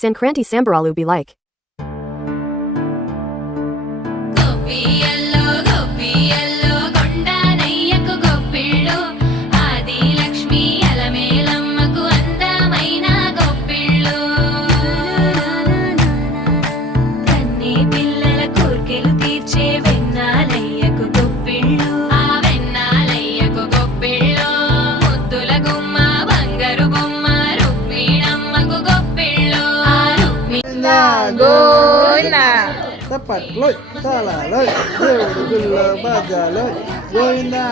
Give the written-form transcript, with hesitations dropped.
Sankranti Sambaralu be like? Tepat loy, salah loy, దేవుడు గుళ్ళో బాజా లోయ్ గోవిందా.